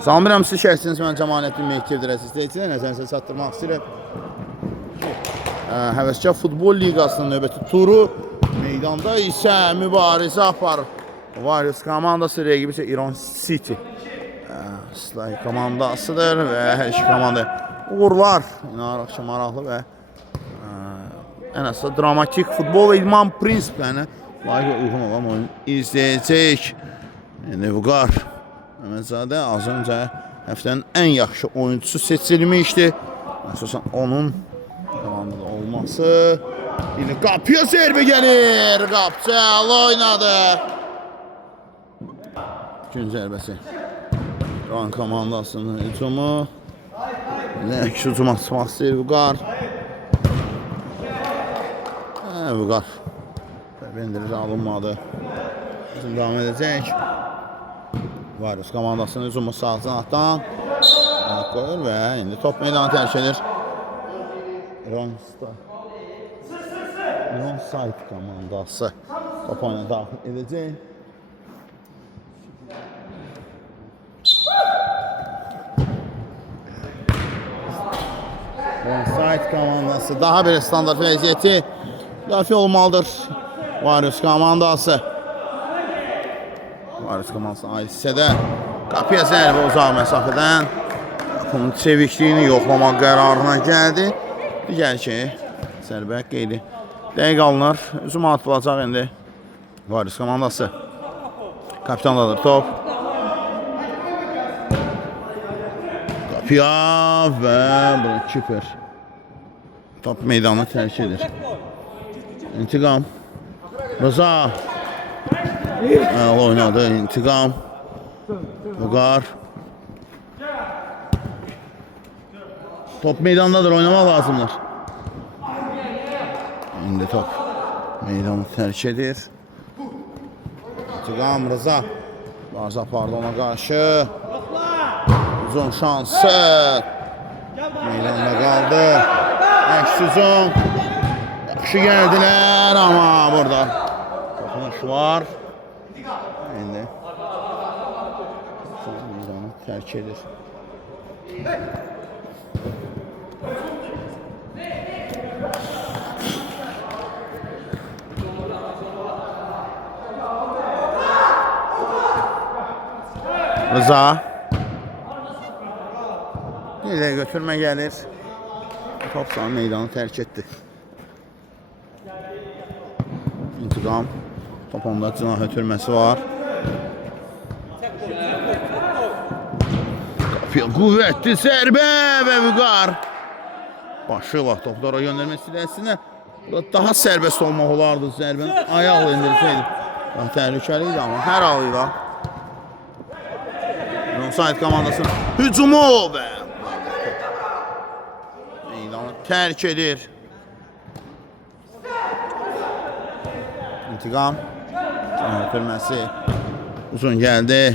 Sanmıram siz şəxsiniz, mən Cəmaləddin Mehdirdir əzizləyicilər. Nəzərinizə çatdırmaq istəyirəm. Həvəskar Futbol Liqasının növbəti turu meydanda isə mübarizə aparır. Warriors komandası rəqibi isə İran City komandasıdır və hər iki komanda uğurlar. İnanırıq ki, maraqlı və ən əsas dramatik futbol idman prinsiplərinə layiq uyğun olan oyun izləyəcək. Vüqar Məmədzadə az öncə həftənin ən yaxşı oyuncusu seçilmişdi. Əsasən onun komandada olması. Yine qapıya zərbə gəlir. Qapçı əla oynadı. Gün zərbəsi. İran komandasının hücumu. Nəks hücuma çıxmaq istəyir Vüqar. Vüqar bendirici alınmadı. Bizim devam edəcək. Warriors komandasının hücumu sağ cinahdan qoyur və indi top meydanı tərk edir. İran Site komandası top oyuna daxil edəcək. İran Site komandası daha bir standart vəziyyəti müdafiə olmalıdır. Warriors komandası. Warriors komandasının ait hissədə qapıya zərbə uzaq məsafədən qapının çevikliyini yoxlamaq qərarına gəldi. Digər ki, zərbə qeydi dəqiq alınır. Hücum atılacaq indi. Warriors komandası. Kapitandadır top. Qapıya və bunu kiper. Top meydanı tərk edir. İntiqam. Rıza. Oynadı. İntiqam. Vüqar. Top meydandadır. Oynamaq lazımdır. İndi top meydanı tərk edir. İntiqam. Rıza. Rıza pardona qarşı. Uzun şansı. Meydanda qaldı. Əks hücum. Yaxşı gəldilər ama burada toxunuş var. İndi meydanı tərk edir. Rıza ilə götürmə gəlir. Top sonra meydanı tərk etdi. İntiqam. Top onda cinah ötürməsi var. Qüvvətli zərbə və Vüqar. Başı ilə toplara göndərmə istəyəsinə daha sərbəst olmaq olardı zərbəni. Ayaqla indirsəydi. Daha təhlükəli idi amma hər halıyla. Site komandasının hücumu və meydanı tərk edir. İntiqam. Ötürməsi uzun gəldi.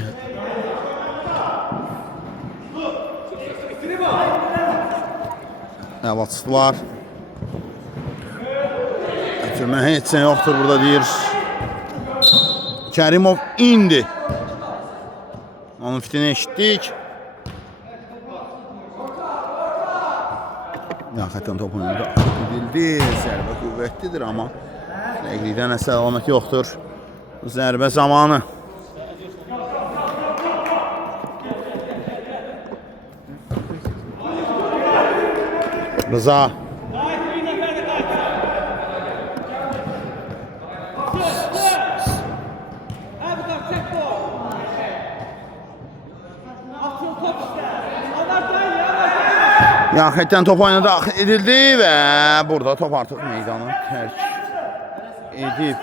Əla çıxdılar. Ötürmə heç nə yoxdur burada deyir. Kərimov indi. Onun fitini eşitdik. Yaxətən top oyunda edildi. Zərbə qüvvətlidir amma dəqiqlikdən əsər əlamət yoxdur. Zərbə zamanı. Rıza. Yaxətən top oyuna daxil edildi və burada top artıq meydanı tərk edib.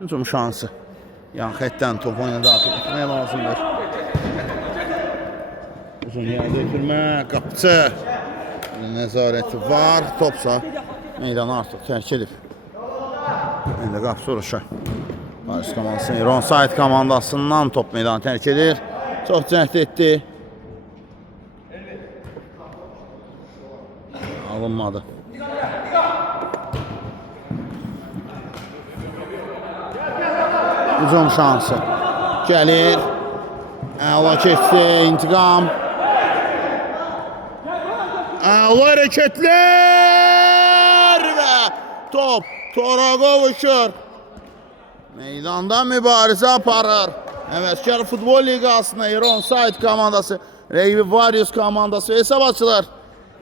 Hücum şansı. Yaxətən top oyuna daxil etmək lazımdır. Uzun yerdə ötürmə, qapçı. Nəzarəti var. Topsa meydanı artıq tərk edib. İndi qapçı vuruşu. Warriors komandasının İran Site komandasından top meydanı tərk edir. Çox cəhd etdi. Alınmadı. Hücum şansı. Gəlir. Əla keçdi. İntiqam. Əla hərəkətlər və top tora qovuşur. Meydanda mübarizə aparır. Həvəskar Futbol Liqasında Ironside komandası, Rugby Warriors komandası hesab açılır.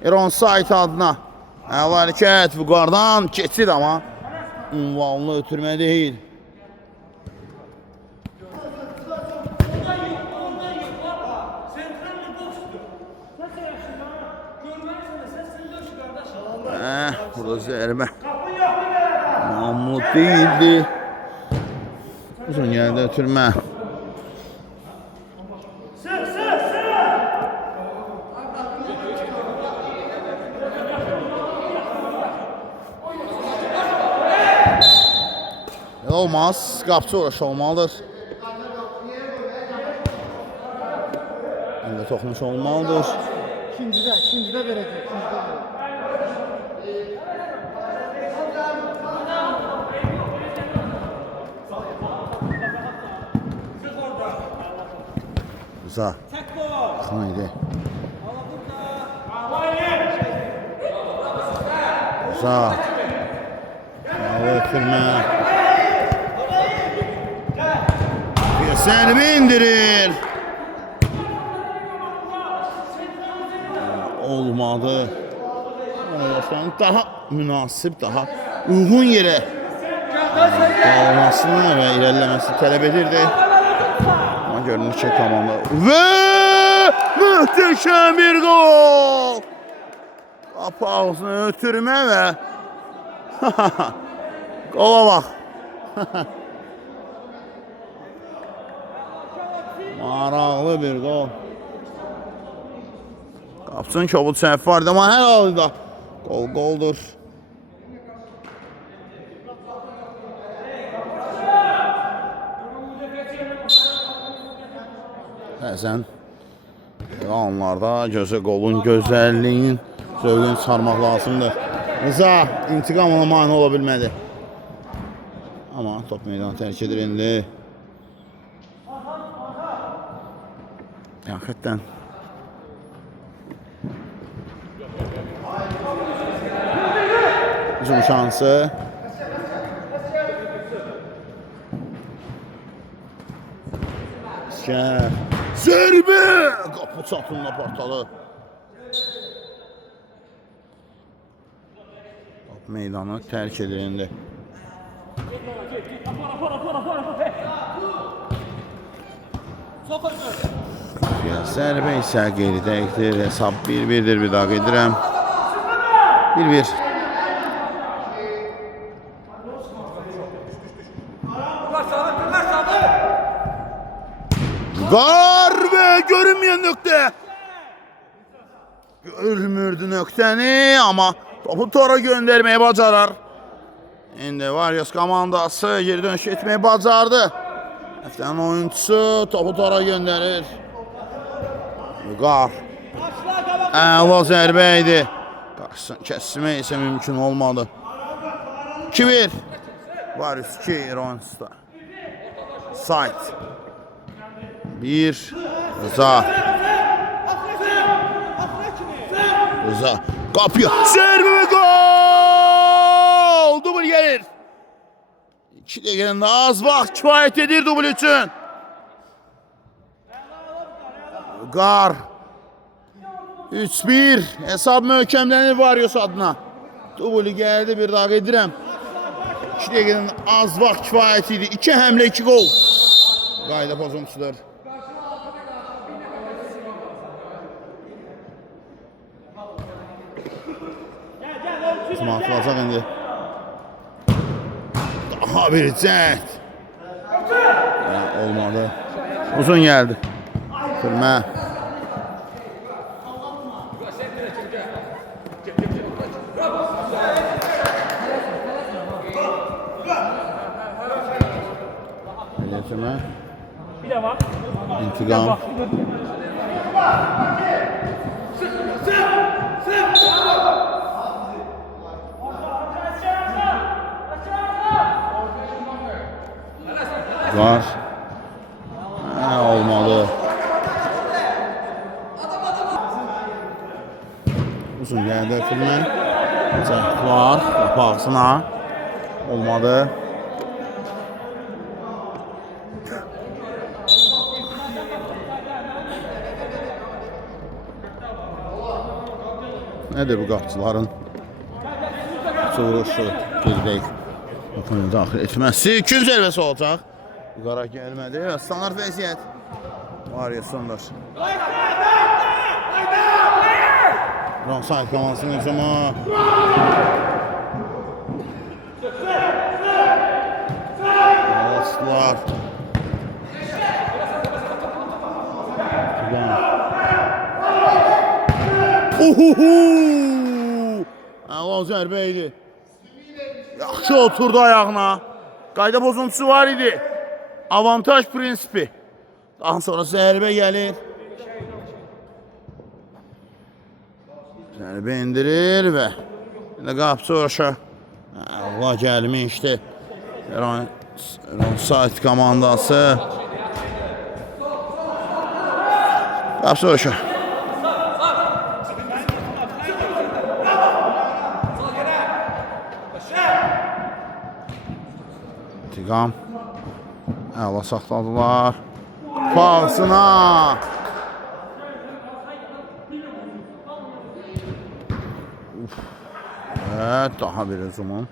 Ironside adına. Əla hərəkət Vüqardan keçid amma ünvanlı ötürmə deyil. Burada zərbə Mahmud değildi. Uzun yerde ötürmə. Olmaz. Qapçı uğraşı olmalıdır. Əldə toxunuş olmalıdır. İkincidə verəcək. Rıza. Yaxın idi. Rıza. Ötürmə. Sərbi indirir. Olmadı. Daha münasib, daha uyğun yerə qalmasını və irəliləməsini tələb edirdi. Ama görünür ki komanda ve muhteşem bir gol. Kapağını ötürmə və gola bak. Maraqlı bir gol. Qapçının kobud səhv vardı ama hər halda gol goldur. Bəzən anlarda gözə qolun gözəlliyin zövqünü çıxarmaq lazımdır. Rıza intiqam ona mane ola bilmədi. Amma top meydanı tərk edir indi. Həqiqətən hücum şansı. Zərbə! Qapı çatınla portalı. Top meydanı tərk edir indi. Zərbə isə qeyri-dəqiqdir. Hesab 1-1'dir. Bir daha qeydirəm. 1-1. Gar ve görünmeyen nokta. Görmürdü nöqtəni ama topu tora göndermeyi bacarar. İndi Warriors komandası geri dönüş etmeyi bacardı. Həftənin oyuncusu topu tora gönderir. Gar. Əla zərbə idi. Qarşısını kəsmək isə mümkün olmadı. 2-1. Warriors 2 Irons'da. Side. 1 Rıza. Rıza kapıyor. Serbi ve gol! Dubl gelir. 2 dəqiqədən az vaxt kifayət edir dubl üçün. Gar. 3-1 hesab möhkəmlənir Warriors adına. Dubl gəldi, bir daha edirəm. 2 dəqiqədən az vaxt kifayət idi. 2 həmlə 2 gol. Qayda pozuntusudur. Atılacaq indi. Daha bir cəhd. Olmadı. Uzun geldi. Türmə. Türmə. İntiqam. Var. Olmalı. Uzun gəldi ötürmə. Cəhd var. Qapağısına. Olmadı. Nədir bu qapçıların vuruşu? Gedək. Qapını daxil etməsi. Kim zərbəsi olacaq? Yuqara gəlmədi. Standart vəziyyət. Variasyonlar. Onside komandasının hücumu. Aslar. Allah zərbə idi. Yaxşı oturdu ayağına. Qayda pozuntusu var idi. Avantaj prinsipi. Daha sonra zərbə gəlir. Zərbə indirir və qapçı vuruşu. Allah gəlmişdi. Onside komandası. Qapçı vuruşu. İntiqam. Əla saxladılar. Pağsına. Evet, daha bir hücumun.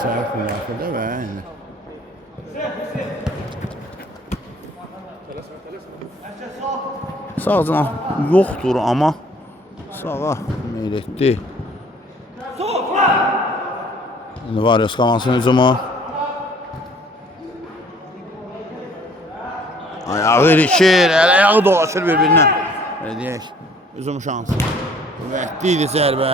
Səhv müdafiədə və indi. Sağcına yoxdur, amma sağa meyl etdi. İndi Varios komandasının hücumu. Ayağı ilişir, el ayağı dolaşır bir-birinə. Belə deyək, hücum şansı. Qüvvətli idi zərbə.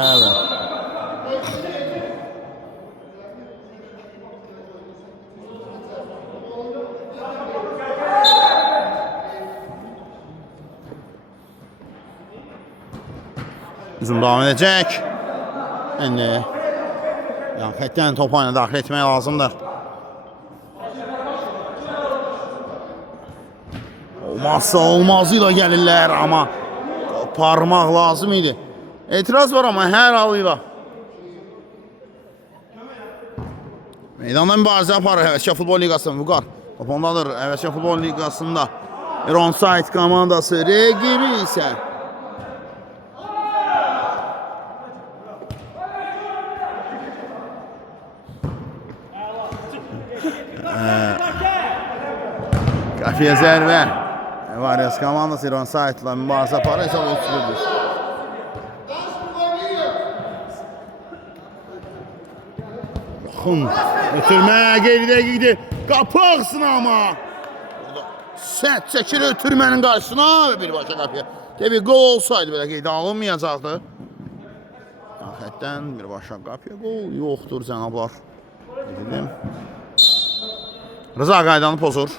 Hücum davam edəcək. İndi yan xəttdən topu oyuna daxil etmək lazımdır. Olmazsa olmazıyla gəlirlər, amma parmaq lazım idi. Etiraz var amma hər halıyla. Meydanda mübarizə aparır Həvəskar Futbol Liqasının Vüqar. Top ondadır Həvəskar Futbol Liqasında. Onside komandası rəqibi isə Qafiyə zərbə. Varios komandası onside-la mübarizə aparır, hesab 3-1-dir. Yaxın ötürmə, qeyri dəqiqdir. Qapaqsın amma. Sərt çəkir ötürmənin qarşısına və birbaşa qafiyə. Təbii qol olsaydı belə qeydə alınmayacaqdı. Xətdən birbaşa qafiyə qol yoxdur cənablar. Dedim. Rıza qaydanı pozur.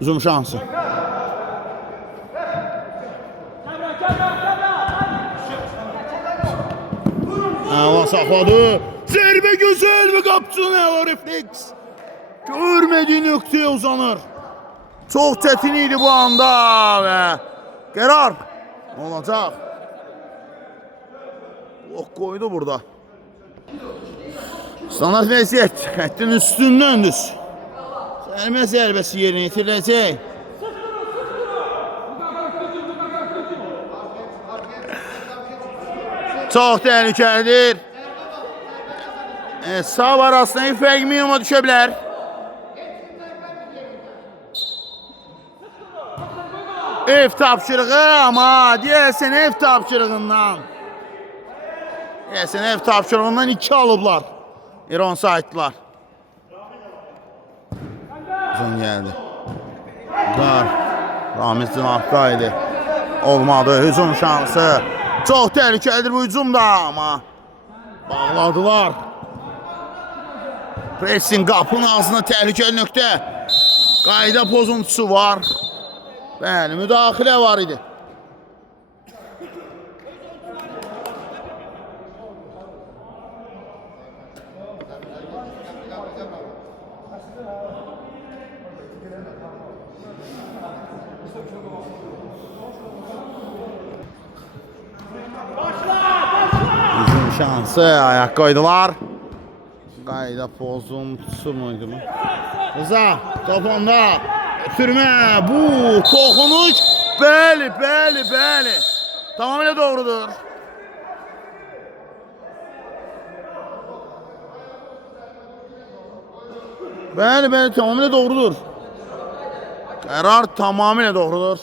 Hücum şansı. Allah saxladı. Zərbə gözəl və qapçının əla refleks. Görmədiyi nöqtəyə uzanır. Çox çətin idi bu anda və qərar olacaq. Blok qoydu burada. Standart vəziyyət. Xəttin üstündən düz. Sərmə zərbəsi yerinə yetiriləcək. Çox təhlükəlidir. Sağ arasında bir fərq minimuma düşə bilər. Ev tapşırığı amma deyəsən ev tapşırığından. Deyəsən ev tapşırığından 2 alıblar. Onside-lar. Uzun gəldi. Dar. Ramiz Cınaqqa idi. Olmadı. Hücum şansı. Çox təhlükəlidir bu hücum da, amma bağladılar. Pressing qapının ağzına təhlükəli nöqtə. Qayda pozuntusu var. Bəli, müdaxilə var idi. Hücum şansı, ayak koydular. Qayda pozuntusu muydu mu? Rıza, top onda. Ötürmə, bu toxunuş. Bəli, bəli, bəli. Tamamilə doğrudur. Bəli, bəli, tamamilə doğrudur. Qərar tamamilə doğrudur.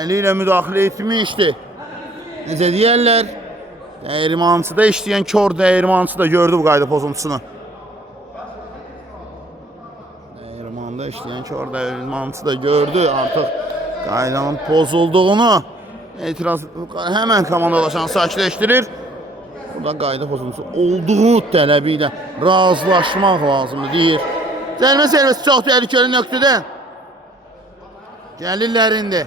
Əli ilə müdaxilə etmişdi. Necə deyərlər? Dəyirmançıda işləyən kör dəyirmançı da gördü bu qayda pozuntusunu. Dəyirmanda işləyən kör dəyirmançı da gördü artıq qaydanın pozulduğunu. Etiraz həmən komandalaşanı sakitləşdirir. Burada qayda pozuntusu olduğu tələbi ilə razılaşmaq lazımdır deyir. Zərbə zərbəsi çox təhlükəli nöqtədə. Gəlirlər indi.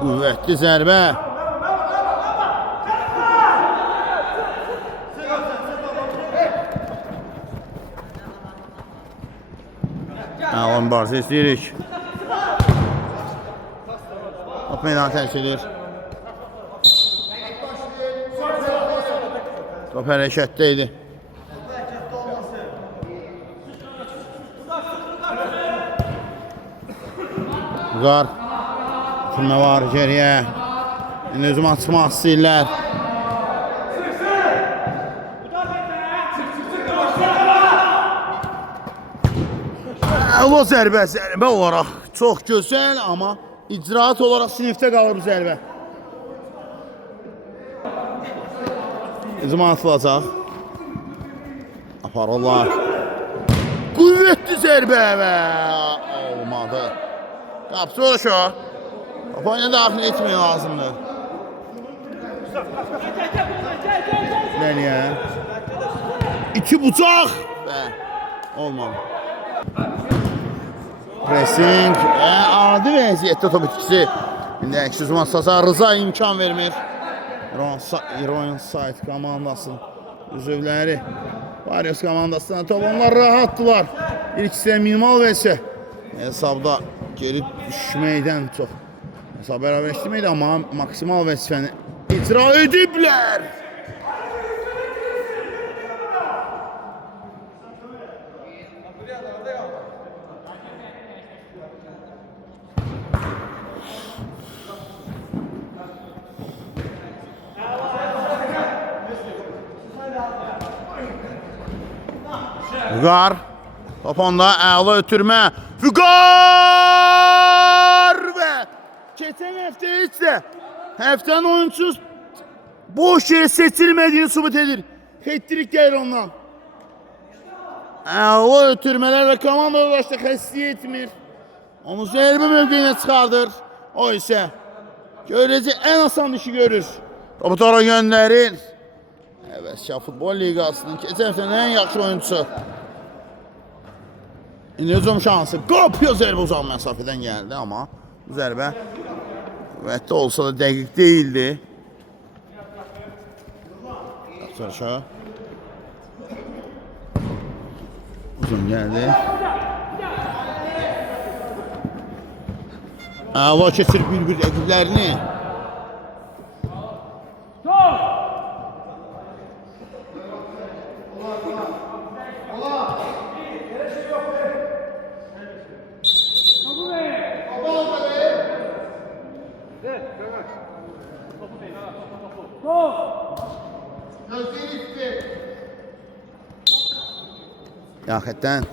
Qüvvətli zərbə. Əlan mübarizə istəyirik. Top meydanı tərk edir. Top hərəkətdə idi. Vüqar. Türmə var geriyə. İndi özümə çıxmaq istəyirlər. O zərbə olaraq çox gözəl, amma icraat olaraq sinifdə qalır bu zərbə. Özümə atılacaq. Aparırlar. Qüvvətli zərbə və olmadı. Qapısı olur şu. Topa yine daxil etmək lazımdır. Nəliyə? İki bucaq. Olmadı. Pressing. Adi vəziyyətdə top itkisi. İndi əks üzman Sazar Rıza imkan vermir. İroyan Sait komandasının üzvləri. Varyos komandasına top onlar rahatdılar. İlkisi minimal vəziyyə. Hesabda geri düşməkdən çox. Hesab bərabərləşdirməkdə, amma maksimal vəzifəni icra ediblər. Vüqar. Top onda əla ötürmə. Vüqar və keçən həftə heç də həftənin oyunçusu boş yere seçilmediğini sübut edir. Hat-trick gəlir ondan. Əla ötürmələr və komanda ulaşdı xəstə etmir. Onu zərbə mövqeyinə çıxardır. O isə görəcək ən asan işi görür. Topu tora göndərir. Əvəzkar Futbol Liqasının keçən həftənin ən yaxşı oyuncusu. İndi hücum şansı. Qapıya zərbə uzaq məsafədən gəldi, amma bu zərbə qüvvətli olsa da dəqiq deyildi. Aşağı. Uzun geldi. Əla keçir bir-bir rəqiblərini. Hakikaten.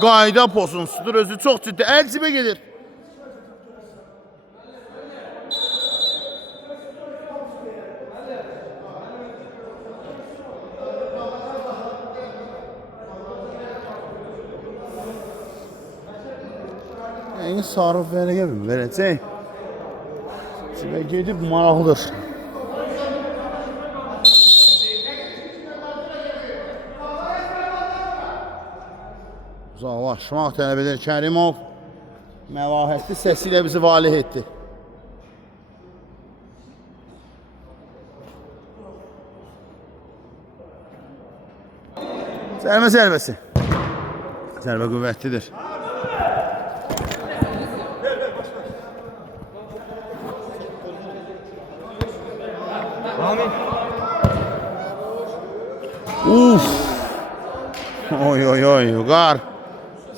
qayda pozuntusudur. Özü çox ciddi. Əl cibə gedir. Yəni sarı verəcək. Cibə gedib maraqlıdır. Uzaqlaşmaq tələb edir Kərimov. Məlahətli səsi ilə bizi valih etdi. Zərbəsi. Zərbə qüvvətlidir. Uf. Oy, Vüqar.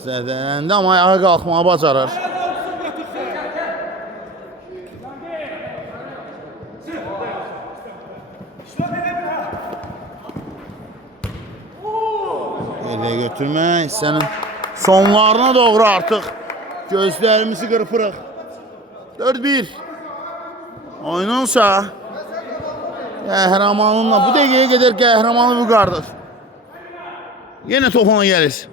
Zədələndi, amma ayağa qalxmağı bacarır. Elə götürmək hissənin sonlarına doğru artıq gözlərimizi qırpırıq. 4-1. Oyununsa qəhrəmanınla bu dəqiqəyə qədər qəhrəmanı Vüqardır. Yenə top ona gəlir.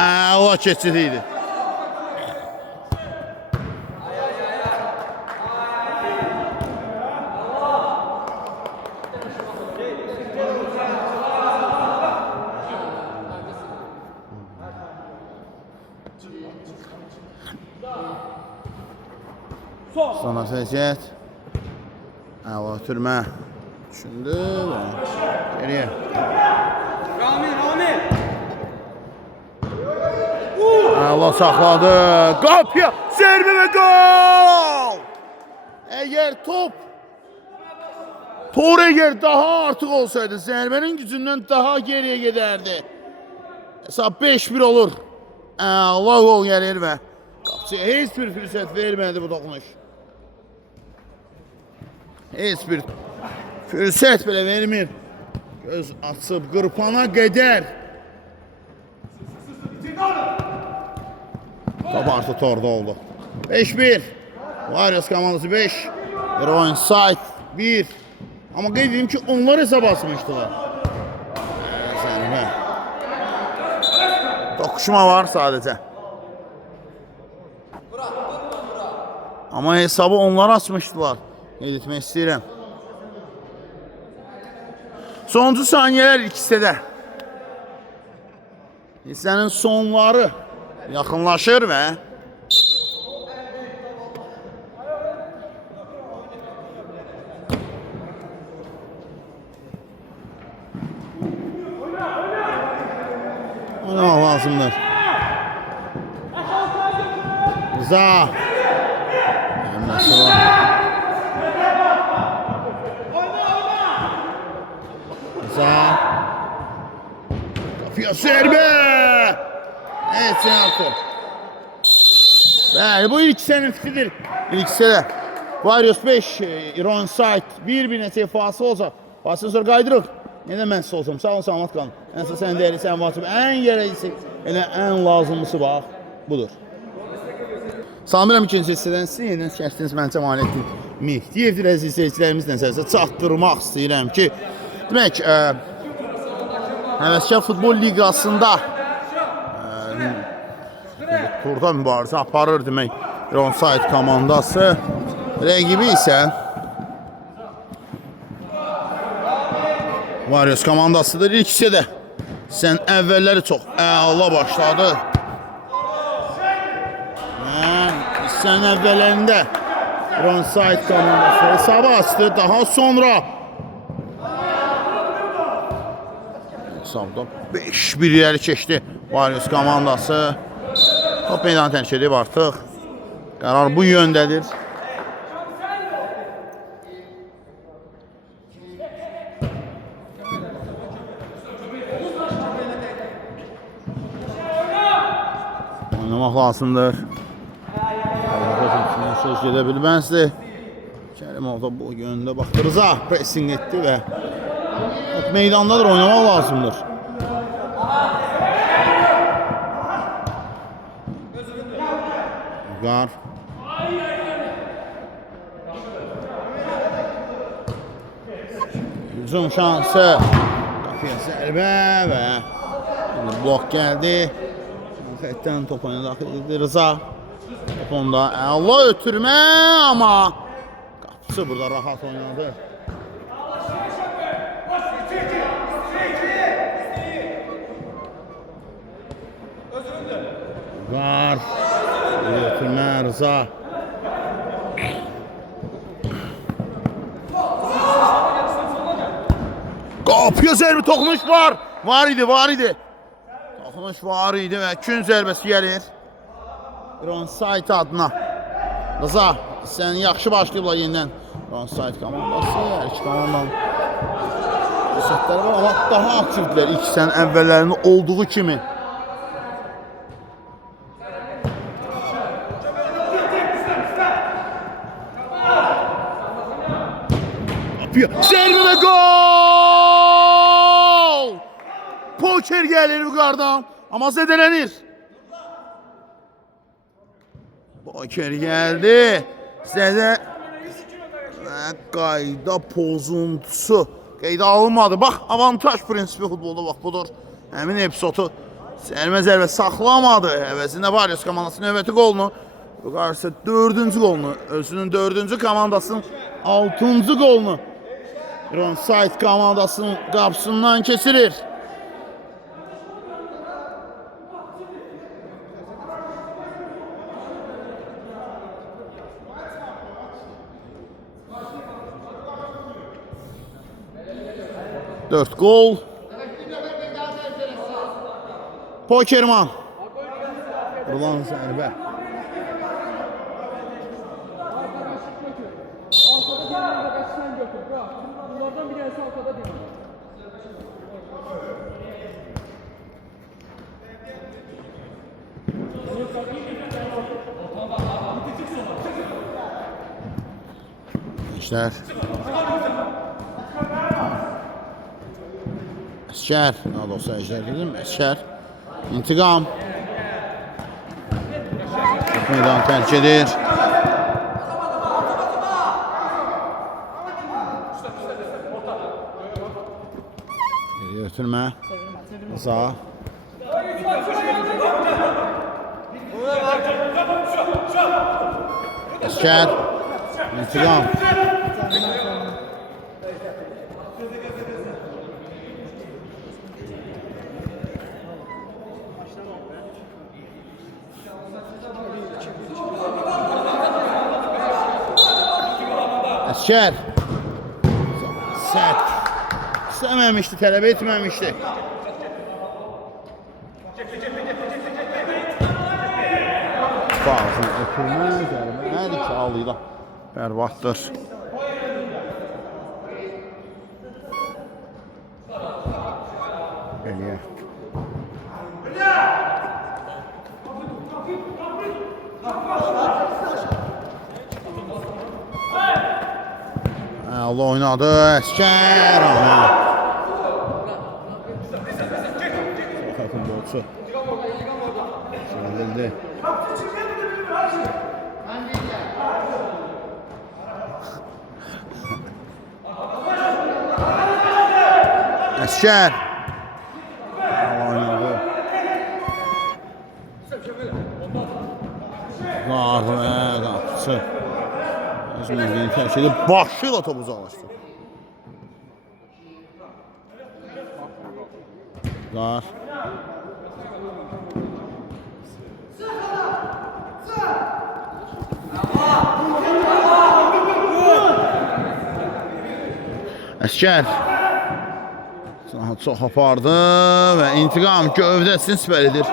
Əla keçid idi. Sonra vəziyyət. Əla ötürmə. Düşündü. Geriyə. Əla saxladı. Qapıya zərbə və qol! Əgər top Torreger daha artıq olsaydı, zərbənin gücündən daha geriyə gedərdi. Hesab 5-1 olur. Əla qol gəlir və qapıcıya heç bir fürsət vermədi bu toxunuş. Heç bir fürsət belə vermir. Göz açıb qırpana qədər. Top artıq torda oldu. 5-1. Warriors komandası 5. Heroin Sight 1. Amma qeyd edeyim ki, onlar hesab açmışdılar. Zərbə. Toqquşma var sadəcə. Amma hesabı onlar açmışdılar. Qeyd etmək istəyirəm. Sonuncu saniyələr ikisi də. Hissənin sonları yaxınlaşır və oynamaq lazımdır. Rıza. Əmrəsi var. Rıza. Qapıya zərbə. Evet, Senatör. Bəli, bu ilk səniftidir. İlk sədə. Warriors 5, Iron Sight 1-1 neçəyə fasıl olacaq. Fasıl sonra qaydırıq. Nədə mən siz olsam, sağ ol, salamat qalın. Nəsə sən deyəli, sən varsın. Ən yerəlisi, elə ən lazımlısı bax, budur. Salamlayıram ikinci hissədən sizin yenidən şəxsiniz məncə Maləddin Mehdiyevdir əziz seyircilərimizlə səsə çatdırmaq istəyirəm ki, demək, Həvəskar Futbol Liqasında turda mübarizə aparır demək Iron Sight komandası. Rəqibi isə Warriors komandasıdır. İlk hissədə sən əvvəlləri çox əla başladı. Hissənin əvvəllərində Iron Sight komandası hesabı açdı. Daha sonra hesabda 5-1 ileri keçdi Warriors komandası. Top meydanı tərk edib artıq. Qərar bu yöndədir. Oynamaq lazımdır. Söz gedə bilməzdi. Kərimov da bu yönündə baxdı. Rıza pressing etdi və meydandadır, oynamaq lazımdır. Vüqar. Hücum şansı. Qapıya zərbə və blok gəldi. Xəttdən top oyuna daxil edildi Rıza. Top onda əla ötürmə, amma qapısı burada rahat oynadı. Var. Ötürmə Rıza. Qapıya zərbi, toxunuş var. Var idi. Toxunuş var idi və gün zərbəsi gəlir. Onside adına. Rıza, sən yaxşı başlayıblar yenidən. Onside komandası, hər iki komandanın fürsətləri var, amma daha aktivdirlər ilk sənin əvvəllərinin olduğu kimi. Zərbə gol! Poker gəlir Vüqardan, amma zədələnir. Poker gəldi. Zədə və qayda pozuntusu qeydə alınmadı. Bax, avantaj prinsipi futbolda bax budur. Həmin epizodu zərbə saxlamadı. Əvəzində Varyos komandası növbəti qolunu, Vüqar isə 4-cü qolunu, özünün 4-cü komandasının 6-cı qolunu Onside komandasının qapısından keçirir. Dört gol. Pokerman. Vurulan zərbə. Gençler. Əskər. Daha doğrusu Əskər dedim. Əskər. İntiqam. Meydan tərk edir. Geriye ötürmə. Rıza. Əskər. İntiqam. Əskər. Sərt. İstəməmişdi, tələb etməmişdi. Bazı ötürmə, zərbə. Nədir ki, alıyla? Bərbatdır. Eliyə. Allah oynadı, Əskər. Takım bolçu. Şöyle Əskər. Oynadı. Qapısı. Öz mövqeyini tərk edib başı ilə topu uzaqlaşdı. Qar. Əskər. Çox apardı və intiqam gövdəsini sipər edir.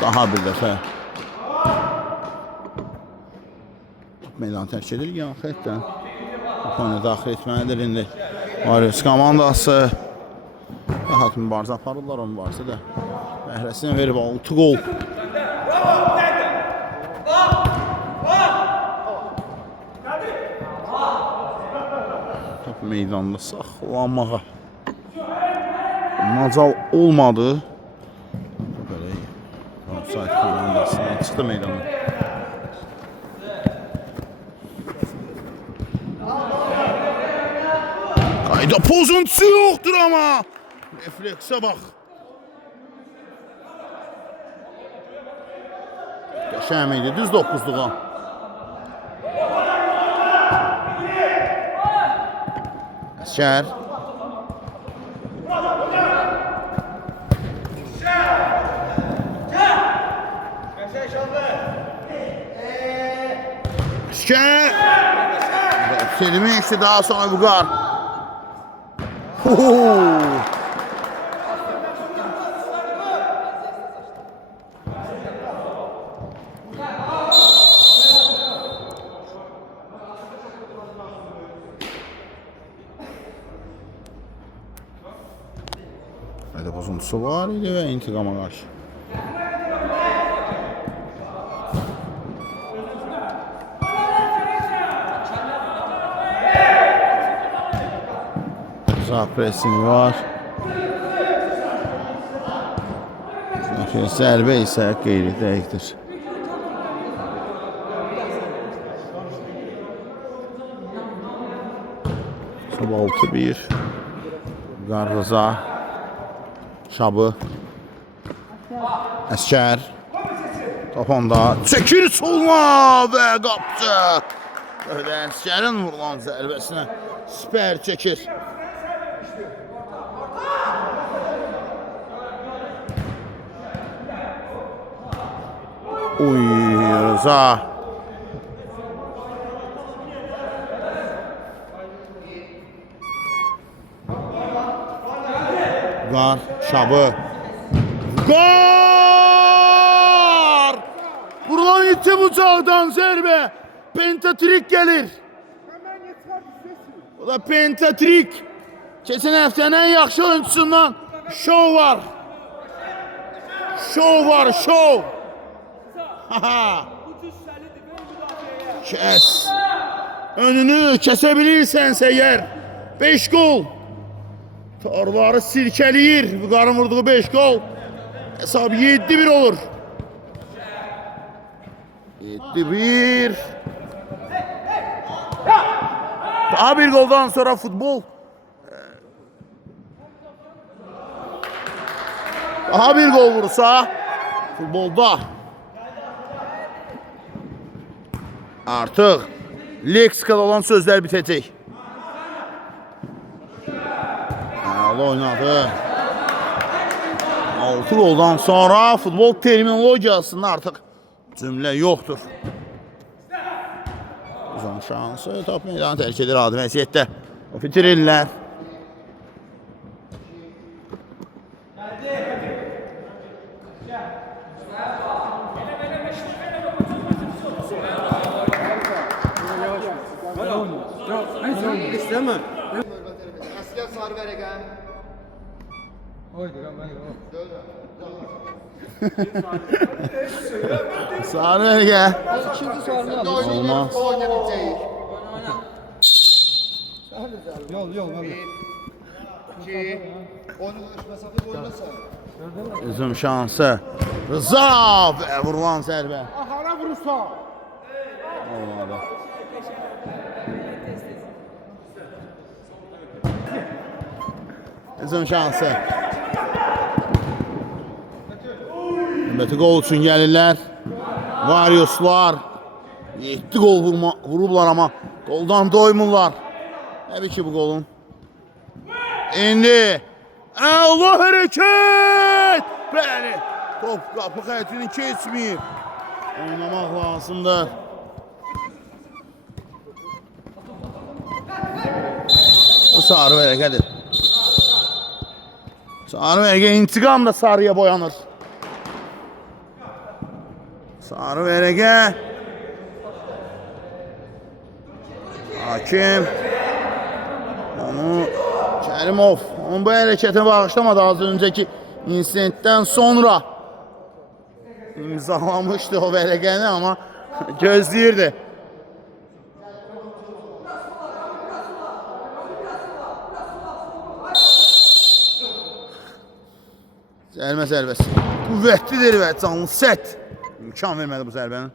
Daha bir dəfə. Meydan tərk edir, yan xəttdən. Konuya daxil etməlidir indi. Varyos komandası. Rahat mübarizə aparırlar o mübarizədə. Bəhrəsini verib 6 gol. meydanda saxlanmağa macal olmadı. Böyle offside komandasından çıxdı meydana. Qayda pozuntusu yoxdur amma. Refleksə bax. Qəşəng idi, düz 9-luğa. Əskər. Əskər. Selimi işte daha sonra Vüqar. Qayda pozuntusu var idi və intiqama qarşı. Uzaq pressing var. Zərbə isə qeyri dəqiqdir. Sabah 6-1. Qarğıza. Şabı. Əskər. Top onda. Çəkir soluna və qapçı. Böyle Əskərin vurulan zərbəsinə süper çəkir. Uy, Rıza. Var, Şabı. Gol! Vurulan iti bucaqdan zərbə. Pentatrik gelir. O da pentatrik. Keçən həftənin ən yaxşı oyuncusundan şov var. Şov var, şov. Kes. Önünü kesebilirsənsə yer. 5 gol. Torları sirkeleyir. Vüqarın vurduğu 5 gol. Hesabı 7-1 olur. 7-1. Daha bir goldan sonra futbol. Daha bir gol vursa futbolda artıq leksikada olan sözler bitəcək. Əla oynadı. 6 goldan sonra futbol terminologiyasında artıq cümlə yoxdur. Uzun şansı top meydanı tərk edir adi vəziyyətdə. Bitirirlər. İsteme. Asker sarı veregen. Sarı verge. İkinci sarını al. Olmaz. Yol. 2 10 vuruş mesafe boyunca Üzüm şansı. Rıza və vurulan zərbə. Ahara vurursa. Olmadı. Üzüm şansı. Növbəti gol üçün gəlirlər. Varyoslar 7 gol vurublar amma goldan doymurlar. Təbii ki bu golun. İndi Allah hərəkət! Bəli, top qapı xəttini keçməyib. Oynamaq lazımdır. Bu sarı vərəqədir. Sarı vərəqə intiqam da sarıya boyanır. Sarı vərəqə. Hakim. Onu Kərimov. Onun bu hərəkətini bağışlamadı az öncəki insidentdən sonra. İmzalamışdı o vərəqəni amma gözləyirdi. Zərbə zərbəsi. Qüvvətlidir və canlı set. İmkan vermədi bu zərbənin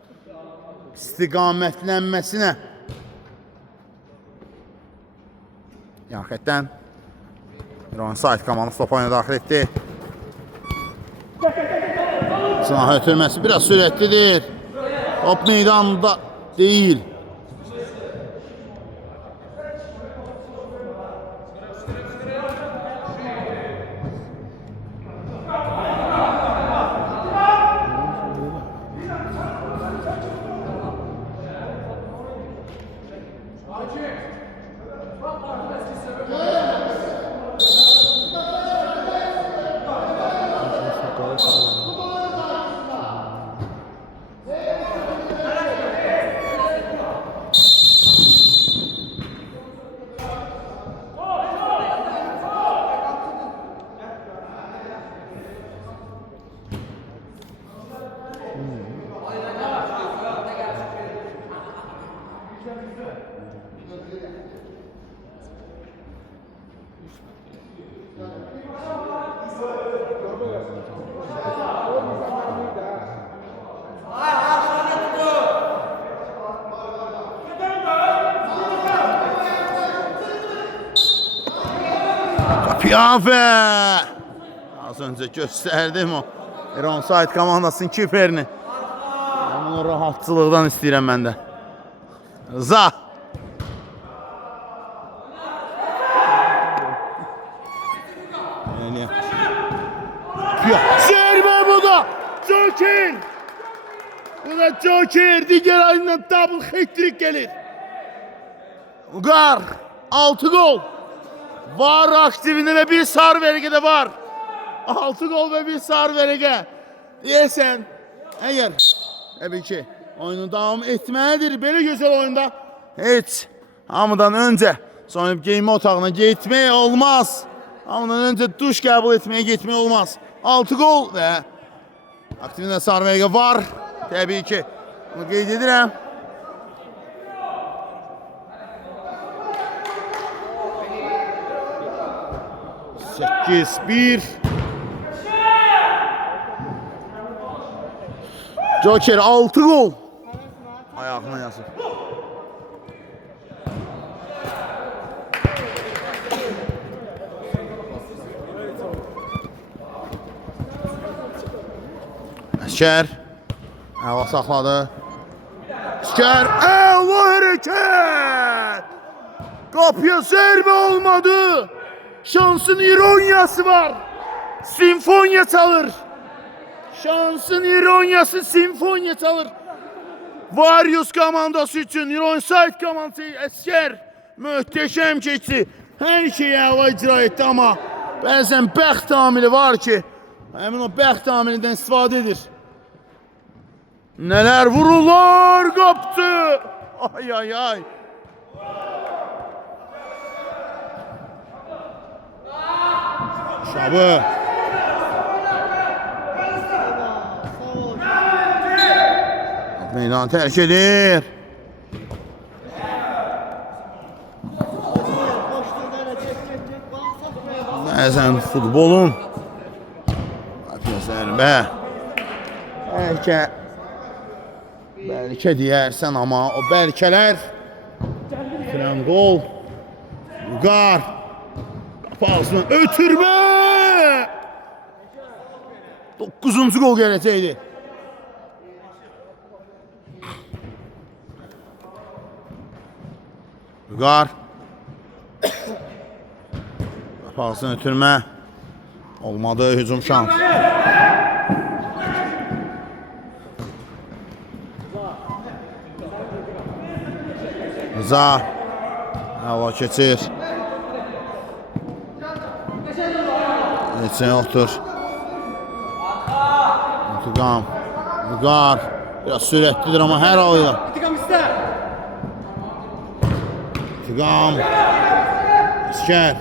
istiqamətlənməsinə. Yaxətdən İran-Said komandası topa oyuna daxil etdi. Sınav ötürməsi biraz sürətlidir. Top meydanında deyil. Piyafə! Az öncə göstərdim o İran-Said komandasının kiperini. Onun rahatçılıqdan istəyirəm mən də. Rıza! Zərbə bu da! Joker! Bu da Joker! Digər ayından double hat-trick gəlir. Ugar! 6 gol! Var aktivinde ve bir sarı vergede var. 6 gol ve bir sarı verge. Deyəsən, əgər təbii ki, oyunu davam etməlidir. Belə gözəl oyunda heç hamıdan öncə soyunub geyinmə otağına getmək olmaz. Hamıdan öncə duş qəbul etməyə getmək olmaz. 6 gol və aktivində sarı vergə var. Təbii ki, bunu qeyd edirəm. Sekiz, bir. Joker 6 gol. Ayağına yazır. Əskər. Əla saxladı. Əskər. Əla hərəkət. Qapıya zərbə olmadı. Şansın ironiyası var. Simfoniya çalır. Şansın ironiyası simfoniya çalır. Warriors komandası üçün İran-Said komandası Əskər möhtəşəm keçdi. Hər şeyi əla icra etdi, amma bəzən bəxt amili var ki, həmin o bəxt amilindən istifadə edir. Nələr vururlar, qaptı. Ay ay ay. Şabı. Meydanı tərk edir. Bəzən futbolun zərbə bəlkə deyərsən, amma o bəlkələr filan gol Ugar qapağısını ötürmə 9-cu gol gələcəkdi. Ugar qapağısını ötürmə olmadı, hücum şans. Rıza hava keçir. Geçen yoktur. İntikam. Ugar biraz süratlidir ama her oyunda. İntikam iste. İntikam. İsker.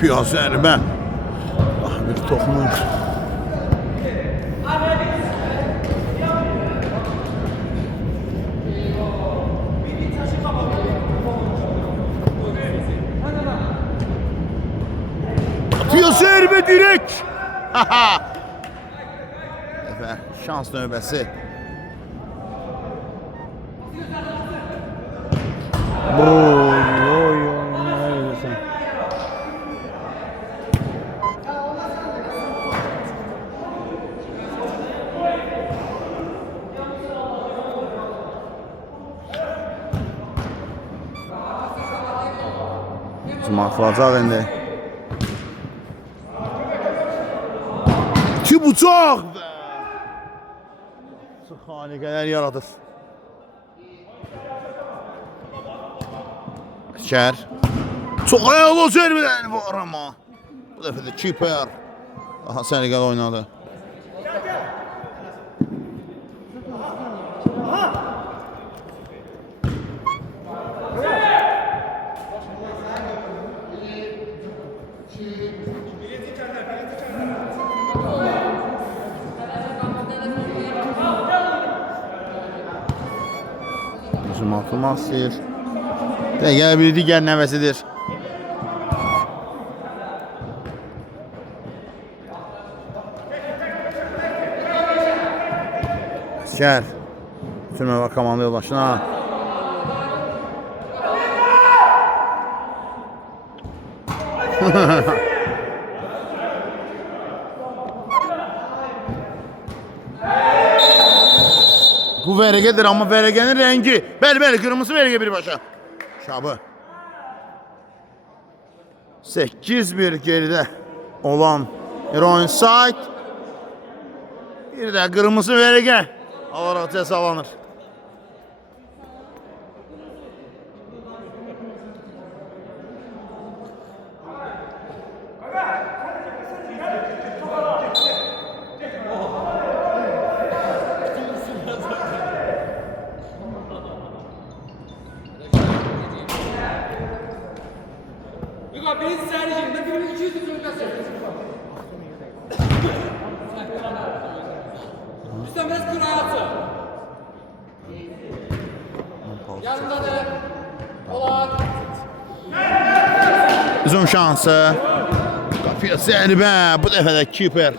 Piyaz zərbə. Bir toxunur. Kapıyor zərbə dirək. Və şans növbəsi. Oy, nə edirsən? Atılacaq indi. İki bucaq və xaniqələr yaradır. Şər. Çox ayaqlı zərbələr var amma. Bu dəfə də kiper daha səliqəli oynadı. Atılmaq istəyir. Gələ bir digər nəvəsidir. Əskər. Sürmə var komanda yoldaşına. Bu vərəqədir, amma vərəqənin rəngi. Bəli, qırmızı vərəqə birbaşa. Şabı. 8-1 geridə olan Ironside. Bir də qırmızı vərəqə alaraq cəzalanır. Birisi səricində, birimiz 200 kilometre. Üstən biraz qırayatı. Yanındadır. Olar. Uzun şansı. Qapıya zərbə. Bu dəfə də kiper.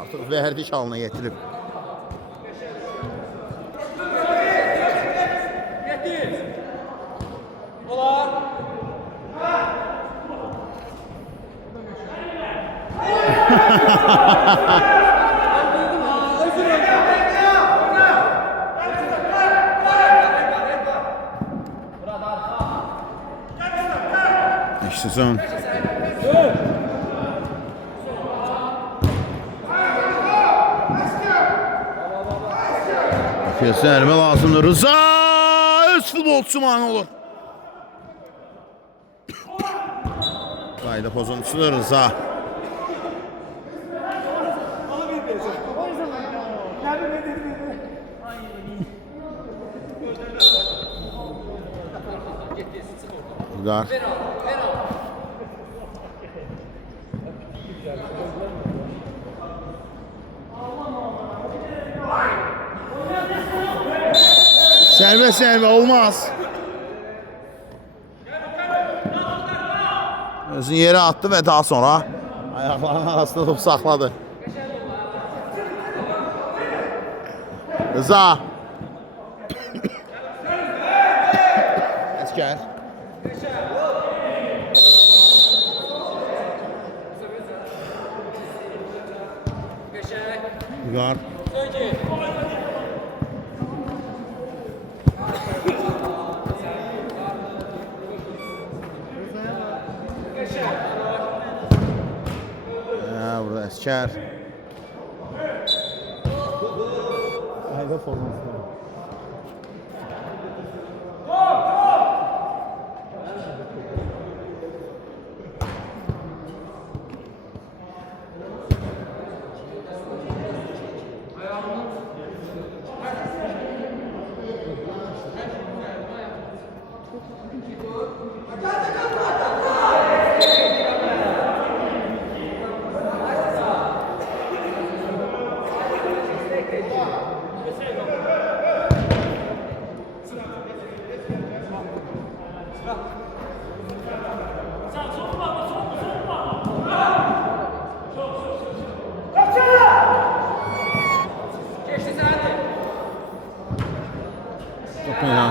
Artıq vərdiş halına getirib. Olar. Sezon. Zərbə lazımdır. Rıza öz futbolçusu mani olur. Qayda pozuntusudur Rıza. Vüqar. Sərbə olmaz. Özünü yerə attı və daha sonra ayaqlarının arasında top saxladı. Rıza. Əskər. Vüqar. Burada Əskər. Qayda forması.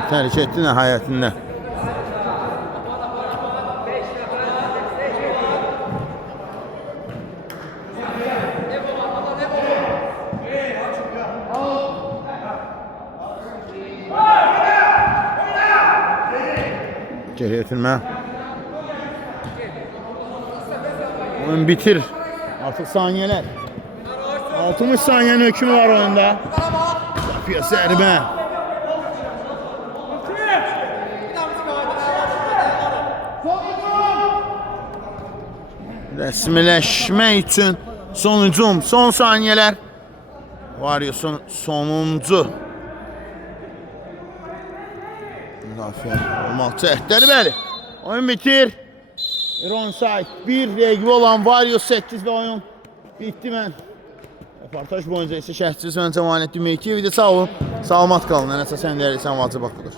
Tərk etdi nəhayətində. Geri yetirmə. Oyun bitir. Artıq saniyələr. 60 saniyenin hükmü var oyunda. Yapıya zərbə. Rəsmiləşmək üçün son hücum, son saniyelər. Varyosun sonuncu. Müdafiə olmaq cəhdləri bəli. Oyun bitir. Onside 1 rəqib olan Varyo 8 və oyun bitdi mən. Reportaj boyunca isə şəhərçisi Cəmaləddin Meykiyev idi. Sağ olun, salamat qalın. Ən əsas sən vacib haqqıdır.